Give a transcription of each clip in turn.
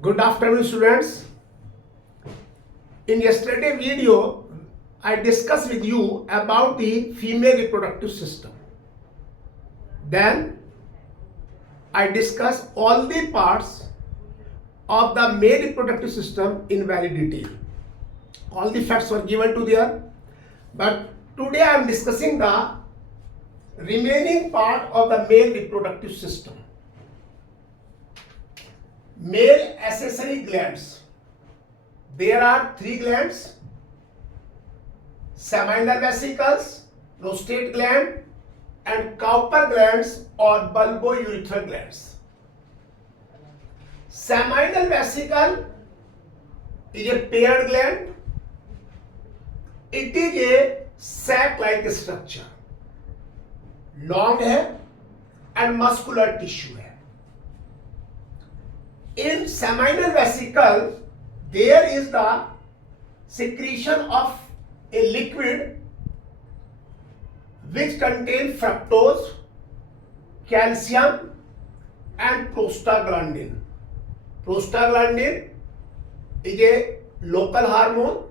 Good afternoon, students. In yesterday video, I discussed with you about the female reproductive system. Then I discussed all the parts of the male reproductive system in very detail. All the facts were given to there. But today I am discussing the remaining part of the male reproductive system. Male accessory glands. There are 3 glands: seminal vesicles, prostate gland, and Cowper glands or bulbourethral glands. Seminal vesicle is a paired gland. It is a sac-like structure. Long है and muscular tissue है. In seminal vesicle, there is the secretion of a liquid which contains fructose, calcium, and prostaglandin. Prostaglandin is a local hormone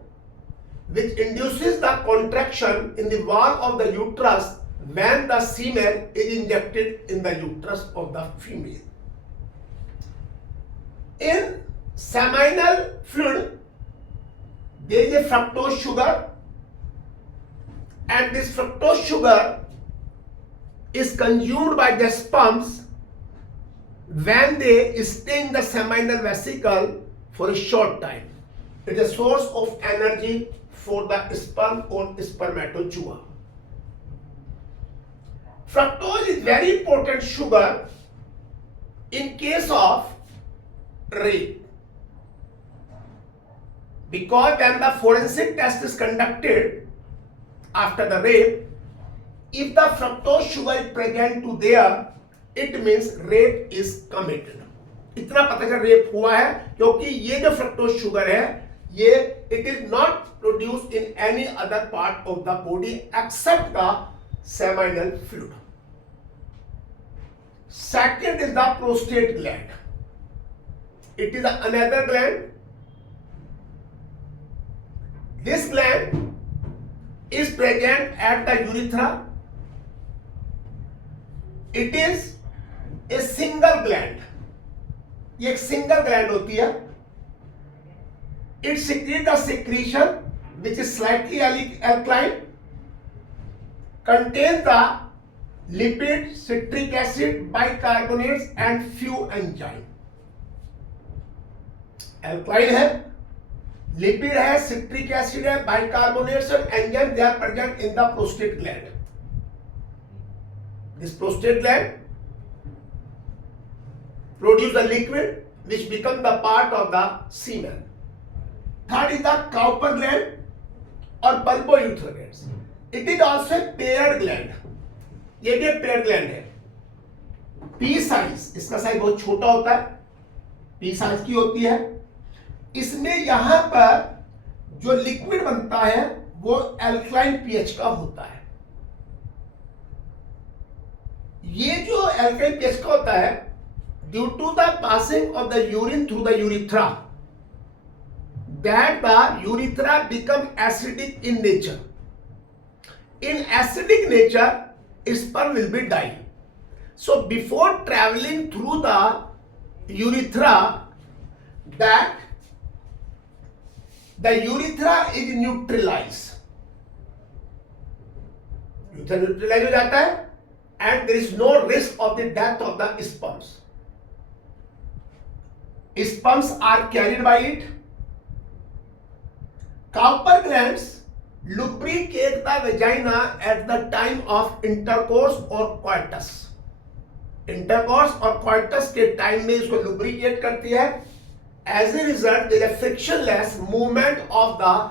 which induces the contraction in the wall of the uterus when the semen is injected in the uterus of the female. In seminal fluid, there is a fructose sugar, and this fructose sugar is consumed by the sperms when they stay in the seminal vesicle for a short time. It is a source of energy for the sperm or spermatozoa. Fructose is very important sugar in case of rape, because when the forensic test is conducted after the rape, if the fructose sugar is present to there, it means rape is committed. इतना पता चल rape हुआ है क्योंकि ये जो fructose sugar है ये it is not produced in any other part of the body except the seminal fluid. Second is the prostate gland. It is another gland. This gland is present at the urethra. It is a single gland. ये एक single gland होती है. It secretes the secretion which is slightly alkaline, contains the lipid, citric acid, bicarbonates and few enzymes. Alkaline है, lipid है, citric acid है, bicarbonates and enzymes, they are present in the prostate gland. This prostate gland produce the liquid which become the part of the semen. Third is the Cowper gland or bulbourethral glands. It is also a paired gland. ये भी एक paired gland है. P size, इसका size बहुत छोटा होता है. P size की होती है. इसमें यहां पर जो लिक्विड बनता है वो एल्कलाइन पीएच का होता है. ये जो एल्कलाइन पीएच का होता है, due to the passing of the urine through the urethra, that the urethra become acidic in nature. In acidic nature, sperm will be dying. So before traveling through the urethra, that the urethra is neutralized. Urethra neutralize हो जाता है, and there is no risk of the death of the sperms. Sperms are carried by it. Cowper glands lubricate the vagina at the time of intercourse or coitus. Intercourse और coitus के time में इसको lubricate करती है. As a result, there is a frictionless movement of the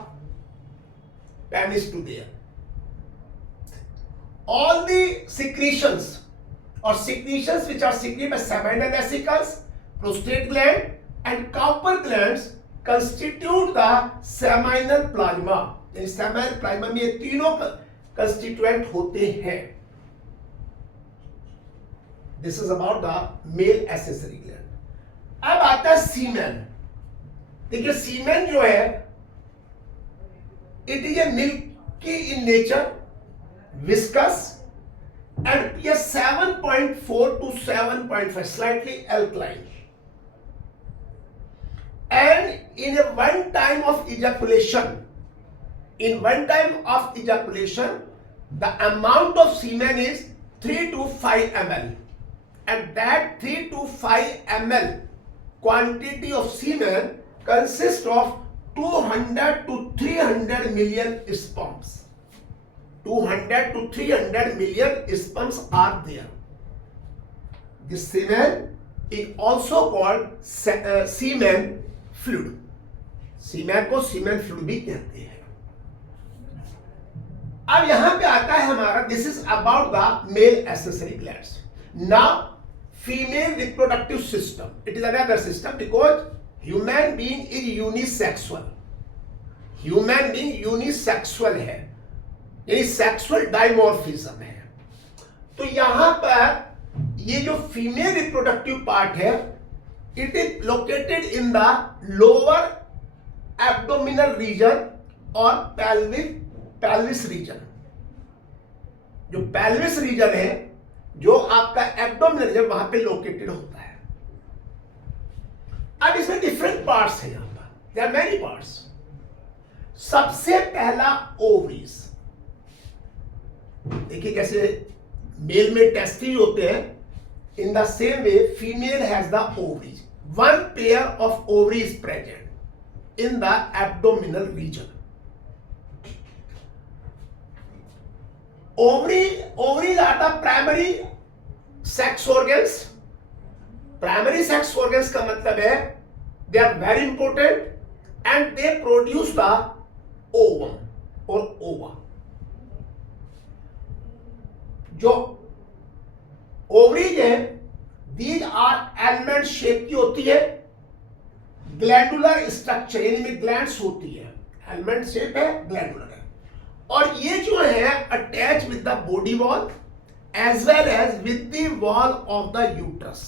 penis to there. All the secretions or secretions which are secreted by seminal vesicles, prostate gland and Cowper glands constitute the seminal plasma. यानी seminal plasma में ये तीनों constituent होते हैं. This is about the male accessory gland. अब आता है सीमेन। देखिए सीमेन जो है it is a milky in nature, viscous and pH 7.4 to 7.5, slightly alkaline, and in one time of ejaculation, the amount of semen is 3 to 5 ml, and that 3 to 5 ml quantity of semen consists of 200 to 300 million sperms. 200 to 300 million sperms are there. This semen is also called semen fluid. सीमेन को सीमेन fluid भी कहते हैं। अब यहां पे आता है हमारा, this is about the male accessory glands. Now female reproductive system, it is another system because human being is unisexual. Human being unisexual है, यानी सेक्सुअल डाइमॉर्फिज्म है। तो यहां पर ये जो फीमेल रिप्रोडक्टिव पार्ट है, it is located in the lower abdominal region और पेल्विस रीजन। जो पेल्विस रीजन है, जो आपका एब्डोमिनल रीजन, वहां पे लोकेटेड होता है। अब इसमें डिफरेंट पार्ट्स हैं, यहां पर देयर आर मेनी पार्ट्स। सबसे पहला ओवरीज। देखिए कैसे मेल में टेस्टिस होते हैं, in the same way female has the ovaries. One pair of ovary is present in the abdominal region. Ovaries are the primary sex organs. Primary sex organs का मतलब है they are very important and they produce the ovum और ova. जो ovaries है, these are element shape की होती है, glandular structure यानी में ग्लैंड्स होती है, एलमेंट शेप है, ग्लैंडुलर है। और ये जो है attach with the body wall as well as with the wall of the uterus.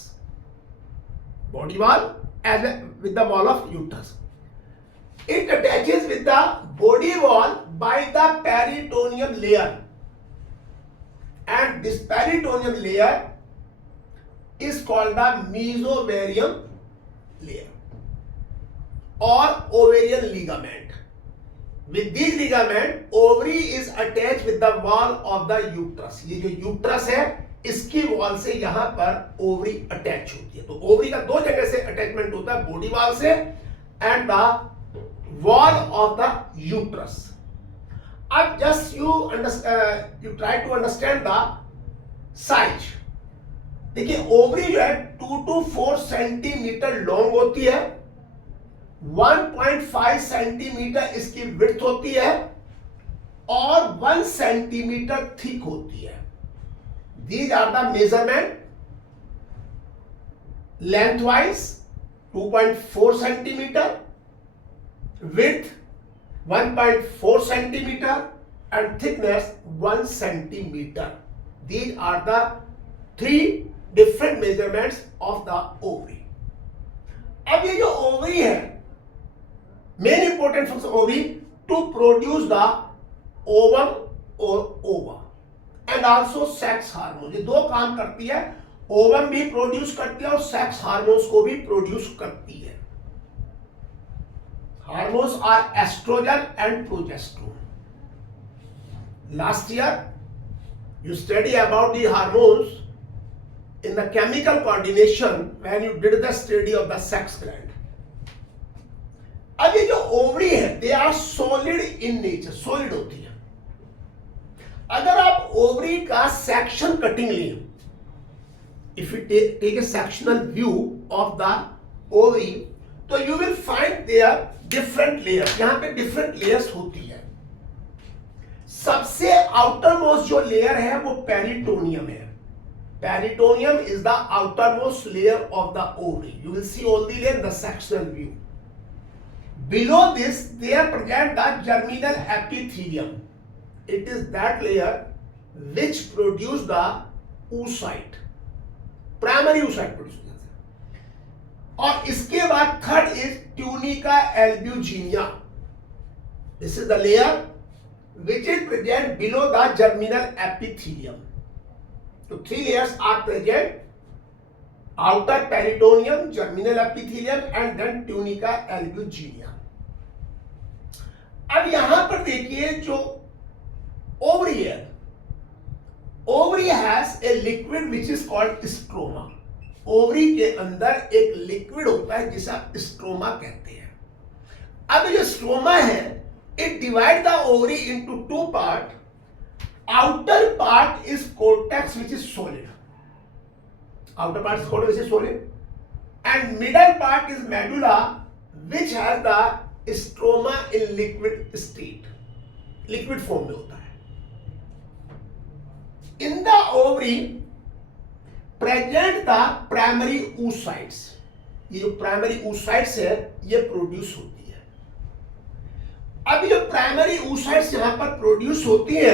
Body wall as with the wall of uterus. It attaches with the body wall by the peritoneum layer, and this peritoneum layer is called the mesovarium layer or ovarian ligament. With this ligament, ovary is attached with the wall of the uterus. ये जो uterus है, इसकी wall से यहां पर ovary attach होती है। तो ओवरी का दो जगह से अटैचमेंट होता है, बॉडी वॉल से and the wall of the uterus. अब just you try to understand the size. देखिए ओवरी जो है 2 to 4 सेंटीमीटर लॉन्ग होती है, 1.5 सेंटीमीटर इसकी विड्थ होती है और 1 सेंटीमीटर थिक होती है। These are the measurement. Lengthwise 2.4 centimetre, width 1.4 centimeter and thickness 1 centimeter. These are the three different measurements of the ovary. अब ये जो ovary है, main important function ovary to produce the ovum or ova and also sex hormone. ये दो काम करती है, ovum भी प्रोड्यूस करती है और सेक्स हार्मोन्स को भी प्रोड्यूस करती है। Hormones are estrogen and progesterone. Last year, you study about the hormones in the chemical coordination when you did the study of the sex gland. अब ये जो ओवरी है, they are solid in nature, solid होती है। अगर आप ovary का section cutting लें, if you take a sectional view of the ovary, तो you will find there different layer. यहां पे डिफरेंट लेयर्स होती है। सबसे आउटर मोस्ट जो लेयर है वो पेरिटोनियम है। Peritoneum is the outermost layer of the ovary. You will see all the layer in the sectional view. Below this there present the germinal epithelium. It is that layer which produce the oocyte, primary oocyte produce. और इसके बाद third is tunica albuginea. This is the layer which is present below the germinal epithelium. So 3 layers are present: outer peritoneum, germinal epithelium, and then tunica albuginea. अब यहां पर देखिए जो ovary है, ovary has a liquid which is called stroma. Ovary के अंदर एक liquid होता है जिसे आप स्ट्रोमा कहते हैं. अब जो स्ट्रोमा है, it divide the ovary into two part. Outer part is cortex which is solid. Outer part is cortex which is solid, and middle part is medulla which has the stroma in liquid state. Liquid form में होता है. In the ovary present the primary oocytes. ये जो primary oocytes है ये produce होती है. अब जो प्राइमरी oocytes यहां पर प्रोड्यूस होती है,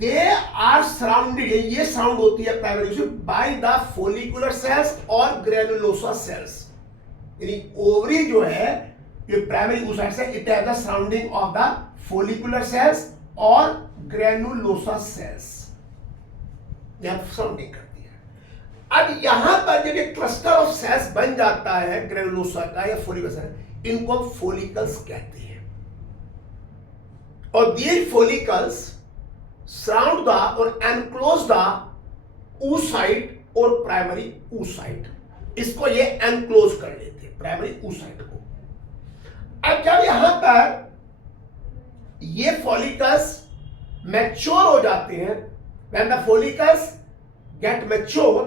दे आर सराउंडेड, ये सराउंड होती है primary by the follicular cells और ग्रेनुलोसा सेल्स. यानी ओवरी जो है, ये प्राइमरी oocytes है, it has the surrounding of the follicular cells और ग्रेनुलोसा सेल्स. यहां सराउंडिंग करती है. अब यहां पर जब एक क्लस्टर ऑफ सेल्स बन जाता है ग्रेनुलोसा का या फोलिकुलर सेल, इनको फोलिकल्स कहते हैं. और दीज फोलिकल्स सराउंड द और एनक्लोज द oocyte और प्राइमरी oocyte. इसको ये एनक्लोज कर लेते हैं प्राइमरी oocyte को. अब जब यहां पर ये फोलिकल्स मैच्योर हो जाते हैं, when the follicles get mature,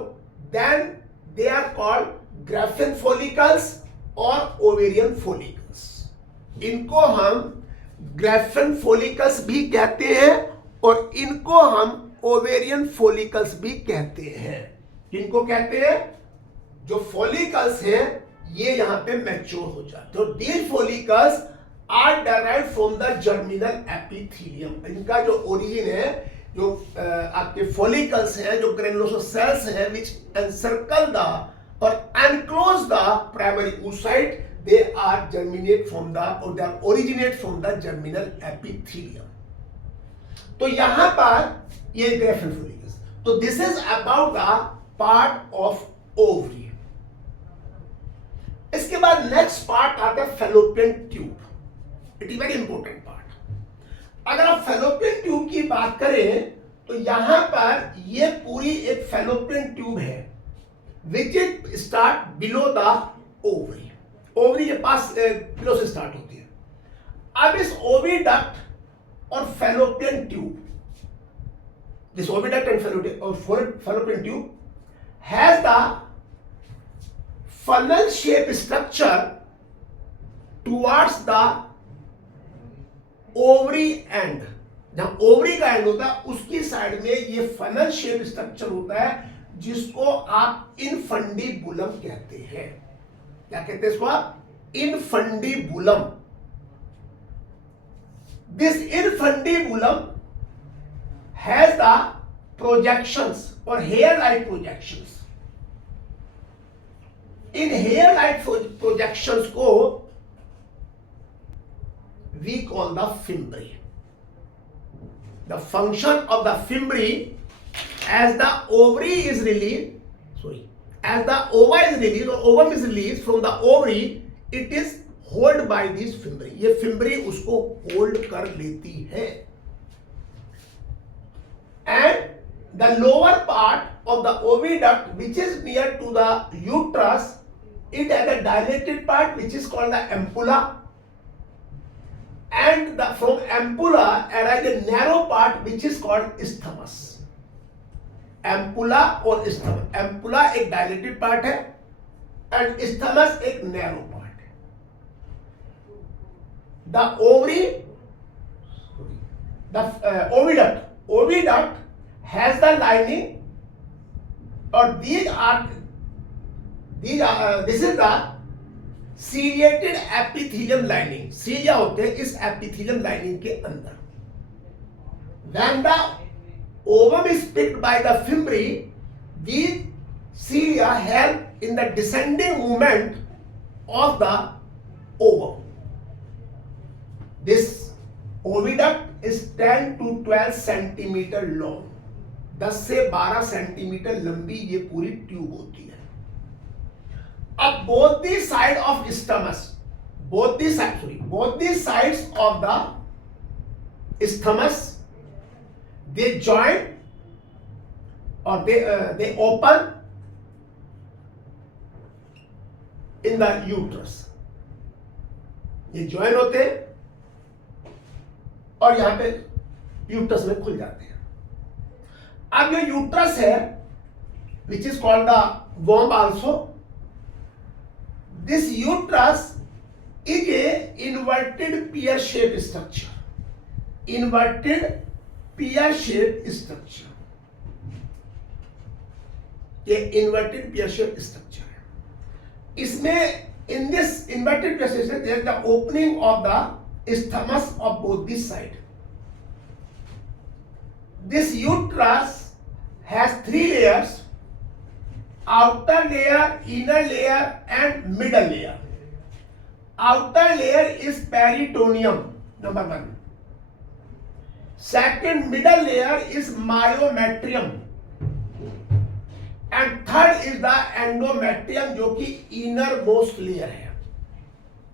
then they are called Graafian follicles और ओवेरियन फोलिकल्स. इनको हम ग्राफियन फोलिकल्स भी कहते हैं और इनको हम ओवेरियन फोलिकल्स भी कहते हैं. इनको कहते हैं, जो फोलिकल्स हैं ये यहां पे मैच्योर हो जाते हैं. These follicles are derived from the germinal epithelium. इनका जो ओरिजिन है, जो आपके फोलिकल्स हैं, जो ग्रेनुलोसा सेल्स हैं which encircle the or enclose the primary oocyte, they are germinate from the or they are originate from the germinal epithelium. तो यहां पर ये ग्राफियन फोलिकल्स. तो this is about the part of ovary. इसके बाद next part आता है fallopian tube. It is very important part. अगर आप फैलोपियन ट्यूब की बात करें तो यहां पर ये पूरी एक फैलोपियन ट्यूब है which it start below the ovary. Ovary के पास बिलो से स्टार्ट होती है. अब इस ओविडक्ट और fallopian tube, this oviduct and fallopian tube has the funnel shape structure towards the ovary end. जहां ओवरी का एंड होता है उसकी साइड में ये फनल शेप स्ट्रक्चर होता है जिसको आप इनफंडीबुलम कहते हैं. क्या कहते हैं इसको आप? Infundibulum. This infundibulum has the projections और हेयर लाइक प्रोजेक्शंस. इन हेयर लाइक प्रोजेक्शंस को we call the fimbriae. The function of the fimbri, as the ovary is released, as the ova is released or ovum is released from the ovary, it is hold by these fimbri. ये fimbri उसको hold कर लेती है. And the lower part of the oviduct, which is near to the uterus, it has a dilated part which is called the ampulla. And from ampulla arises a narrow part which is called isthmus. Ampulla और isthmus. Ampulla एक dilated part है and isthmus एक narrow part है. The ovary, the oviduct has the lining, or this is the ciliated epithelium lining. Cilia होते हैं इस epithelium lining के अंदर. When the ovum is picked by the fimbri, these cilia help in the descending movement of the ovum. This oviduct is 10 to 12 centimetre long, 10 से 12 centimetre लंबी ये पूरी tube होती है. अब both the side of isthmus, both the sides of the isthmus, they join or they open in the uterus. ये join होते हैं और यहां पे यूट्रस में खुल जाते हैं. अब ये यूट्रस है which is called the womb also. This uterus is a inverted peer shape structure. Inverted peer shape structure, ये इन्वर्टेड पियर शेप स्ट्रक्चर है. इसमें in this inverted pier structure there is the opening of the isthmus of both the side. This uterus has 3 layers: outer layer, inner layer and middle layer. Outer layer is peritoneum, number 1. Second, middle layer is myometrium and third is the endometrium जो कि inner most layer है.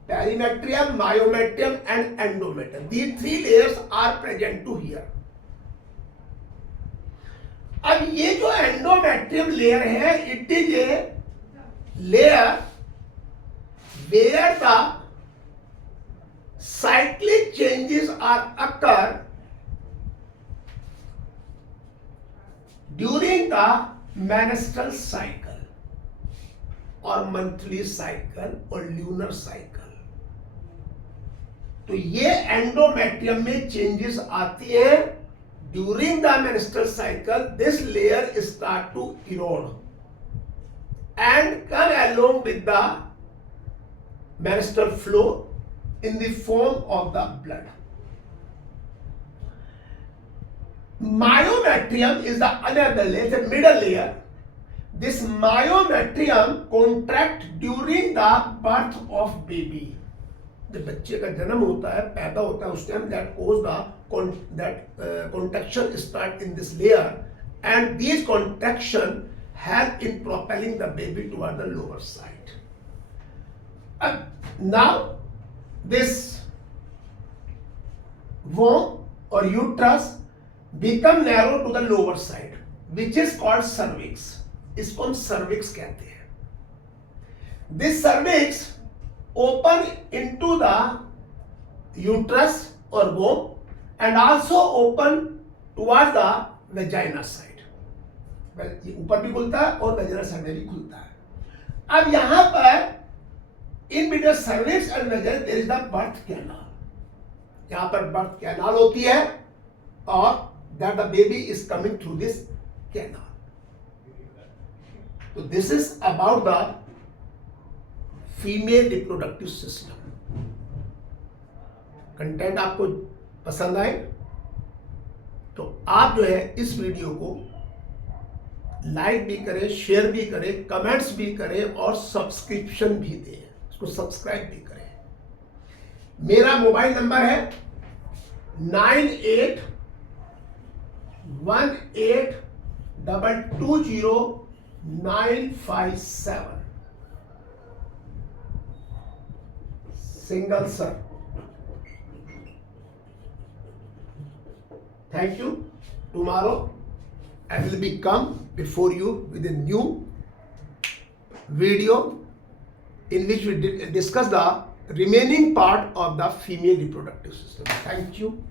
Perimetrium, myometrium and endometrium, these 3 layers are present to here. अब ये जो endometrium layer है, it is a layer where the cyclic changes are occur during the menstrual cycle और monthly cycle और lunar cycle. तो ये endometrium में changes आती है during the menstrual cycle. This layer start to erode and come along with the menstrual flow in the form of the blood. Myometrium is the another layer, the middle layer. This myometrium contract during the birth of baby. जब बच्चे का जन्म होता है, पैदा होता है, उस time that cause the contraction start in this layer, and these contraction help in propelling the baby toward the lower side. Now this womb or uterus become narrow to the lower side, which is called cervix. इसको हम cervix कहते हैं. This cervix open into the uterus or womb and also open towards the vagina side. ये ऊपर भी खुलता है और vagina side में भी खुलता है. अब यहां पर in between cervix and vagina there is the birth canal. यहां पर birth canal होती है और that the baby is coming through this canal. So this is about the female reproductive system. Content आपको पसंद आए तो आप जो है इस वीडियो को लाइक भी करें, शेयर भी करें, कमेंट्स भी करें और सब्सक्रिप्शन भी दें, इसको सब्सक्राइब भी करें. मेरा मोबाइल नंबर है 9818220957. Single sir. Thank you. Tomorrow I will be come before you with a new video in which we discuss the remaining part of the female reproductive system. Thank you.